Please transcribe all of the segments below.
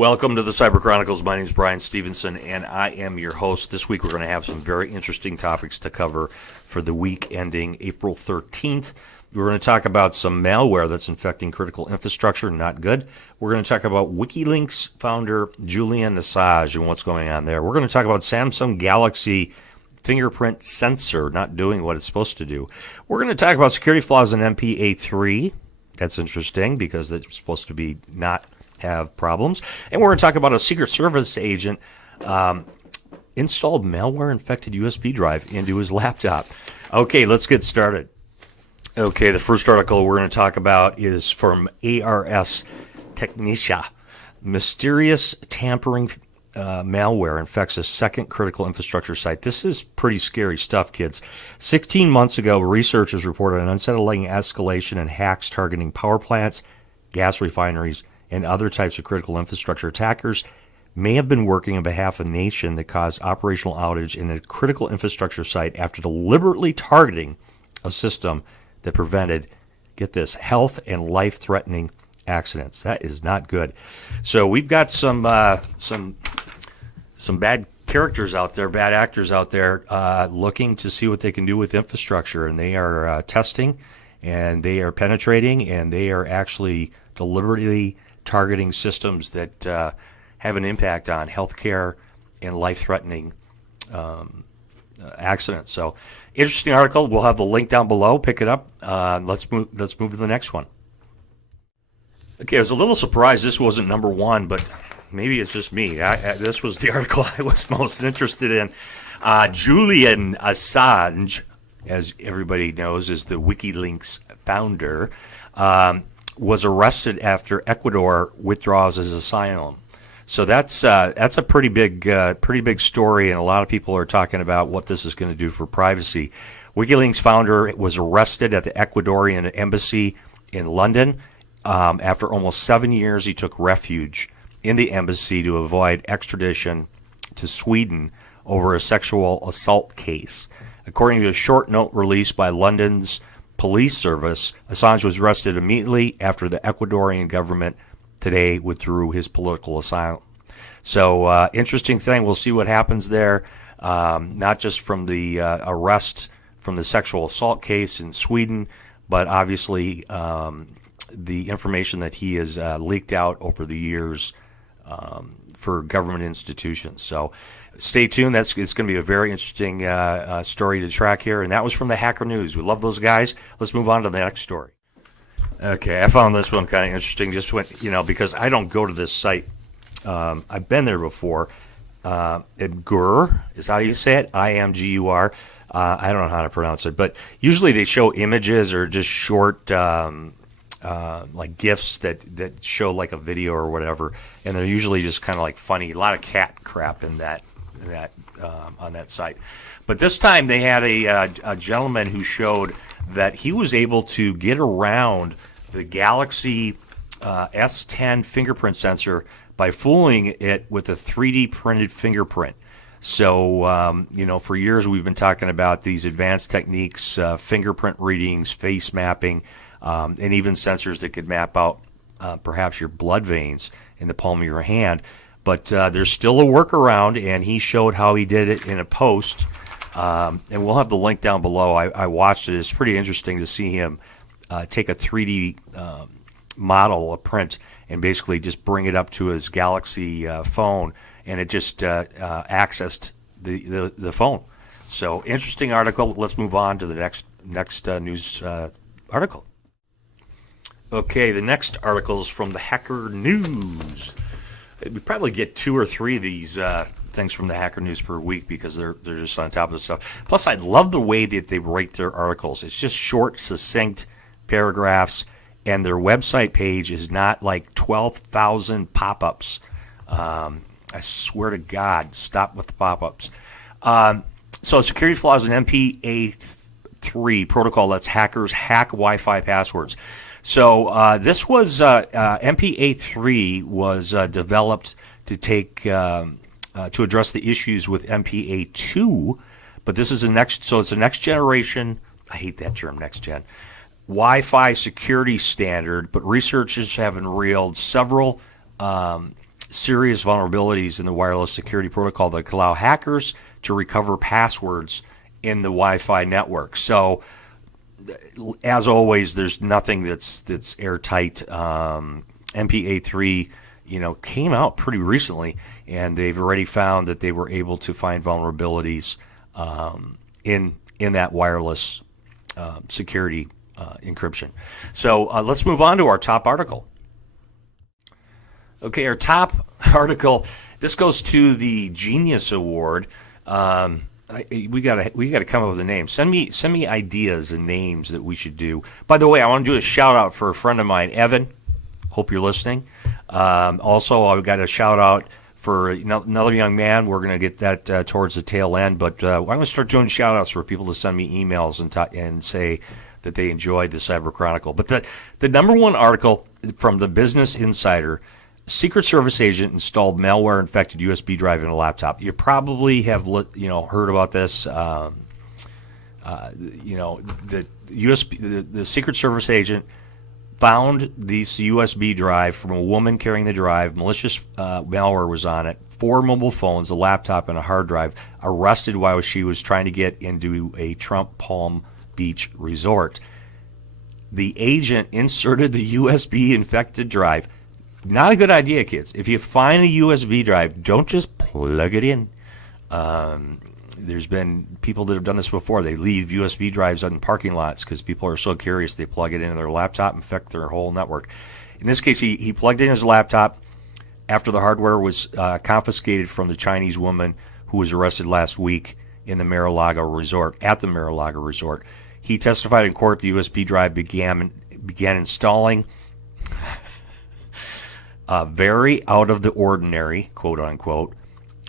Welcome to the Cyber Chronicles. My name is Brian Stevenson, and I am your host. This week we're going to have some very interesting topics to cover for the week ending April 13th. We're going to talk about some malware that's infecting critical infrastructure, not good. We're going to talk about WikiLeaks founder Julian Assange and what's going on there. We're going to talk about Samsung Galaxy fingerprint sensor not doing what it's supposed to do. We're going to talk about security flaws in MPA3. That's interesting because it's supposed to be not have problems. And we're going to talk about a Secret Service agent installed malware-infected USB drive into his laptop. Okay, let's get started. Okay, the first article we're going to talk about is from ARS Technica. Mysterious tampering malware infects a second critical infrastructure site. This is pretty scary stuff, kids. 16 months ago, researchers reported an unsettling escalation in hacks targeting power plants, gas refineries, and other types of critical infrastructure. Attackers may have been working on behalf of a nation that caused operational outage in a critical infrastructure site after deliberately targeting a system that prevented, get this, health and life-threatening accidents. That is not good. So we've got some bad characters out there, bad actors out there, looking to see what they can do with infrastructure, and they are testing, and they are penetrating, and they are actually deliberately targeting systems that have an impact on healthcare and life-threatening accidents. So, interesting article. We'll have the link down below. Pick it up. Let's move to the next one. Okay, I was a little surprised this wasn't number one, but maybe it's just me. This was the article I was most interested in. Julian Assange, as everybody knows, is the WikiLeaks founder. Was arrested after Ecuador withdraws his asylum. So that's a pretty big story, and a lot of people are talking about what this is going to do for privacy. WikiLeaks founder was arrested at the Ecuadorian embassy in London. After almost 7 years, he took refuge in the embassy to avoid extradition to Sweden over a sexual assault case. According to a short note released by London's police service, Assange was arrested immediately after the Ecuadorian government today withdrew his political asylum. So, interesting thing. We'll see what happens there, not just from the arrest from the sexual assault case in Sweden, but obviously the information that he has leaked out over the years for government institutions. So, stay tuned. It's going to be a very interesting story to track here. And that was from the Hacker News. We love those guys. Let's move on to the next story. Okay, I found this one kind of interesting. Just went, because I don't go to this site. I've been there before. Imgur is how you say it. IMGUR. I don't know how to pronounce it, but usually they show images or just short like GIFs that show like a video or whatever, and they're usually just kind of like funny. A lot of cat crap in that on that site. But this time they had a gentleman who showed that he was able to get around the Galaxy S10 fingerprint sensor by fooling it with a 3D printed fingerprint. So, for years we've been talking about these advanced techniques, fingerprint readings, face mapping, and even sensors that could map out perhaps your blood veins in the palm of your hand. But there's still a workaround, and he showed how he did it in a post. And we'll have the link down below. I watched it. It's pretty interesting to see him take a 3D model, a print, and basically just bring it up to his Galaxy phone, and it just accessed the phone. So, interesting article. Let's move on to the next news article. Okay, the next article is from the Hacker News. We probably get 2 or 3 of these things from the Hacker News per week because they're just on top of the stuff. Plus, I love the way that they write their articles. It's just short, succinct paragraphs, and their website page is not like 12,000 pop-ups. I swear to God, stop with the pop-ups. So, security flaws in MPA3 protocol lets hackers hack Wi-Fi passwords. So this was MPA3 was developed to take to address the issues with MPA2, but this is it's a next generation. I hate that term, next gen. Wi-Fi security standard, but researchers have unveiled several serious vulnerabilities in the wireless security protocol that allow hackers to recover passwords in the Wi-Fi network. So, as always, there's nothing that's airtight. MPA3, came out pretty recently, and they've already found that they were able to find vulnerabilities in that wireless security encryption. So let's move on to our top article. Okay, our top article. This goes to the Genius Award. We gotta come up with a name. Send me ideas and names that we should do. By the way, I want to do a shout out for a friend of mine, Evan. Hope you're listening. Also, I've got a shout out for another young man. We're going to get that towards the tail end, but I'm going to start doing shout outs for people to send me emails and say that they enjoyed the Cyber Chronicle. But the number one article from the Business Insider: Secret Service agent installed malware-infected USB drive in a laptop. You probably have heard about this. The Secret Service agent found this USB drive from a woman carrying the drive. Malicious malware was on it. 4 mobile phones, a laptop, and a hard drive. Arrested while she was trying to get into a Trump Palm Beach resort. The agent inserted the USB infected drive. Not a good idea, kids. If you find a USB drive, don't just plug it in. There's been people that have done this before. They leave USB drives in parking lots because people are so curious. They plug it into their laptop, infect their whole network. In this case, he plugged in his laptop after the hardware was confiscated from the Chinese woman who was arrested last week in the Mar-a-Lago resort. At the Mar-a-Lago resort, he testified in court the USB drive began installing a very out of the ordinary, quote unquote,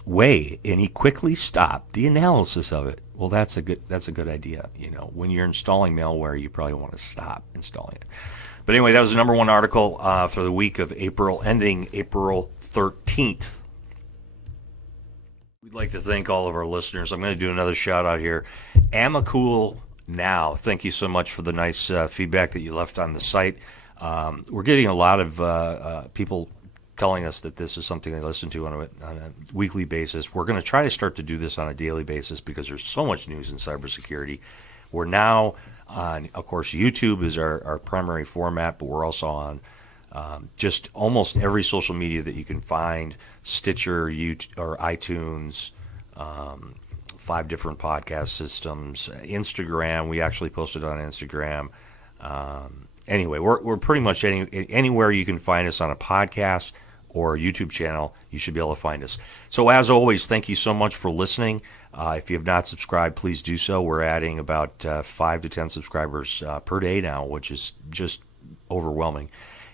way, and he quickly stopped the analysis of it. Well, that's a good idea. When you're installing malware, you probably want to stop installing it. But anyway, that was the number one article for the week of April, ending April 13th. We'd like to thank all of our listeners. I'm going to do another shout out here. Amacool Now, thank you so much for the nice feedback that you left on the site. We're getting a lot of people telling us that this is something they listen to on a weekly basis. We're going to try to start to do this on a daily basis because there's so much news in cybersecurity. We're now on, of course, YouTube is our primary format, but we're also on just almost every social media that you can find: Stitcher, YouTube, or iTunes, 5 different podcast systems, Instagram. We actually posted on Instagram. Anyway, we're pretty much anywhere you can find us on a podcast or a YouTube channel, you should be able to find us. So as always, thank you so much for listening. If you have not subscribed, please do so. We're adding about 5 to 10 subscribers per day now, which is just overwhelming.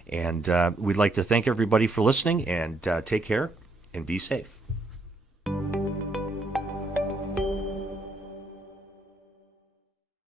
And we'd like to thank everybody for listening, and take care and be safe.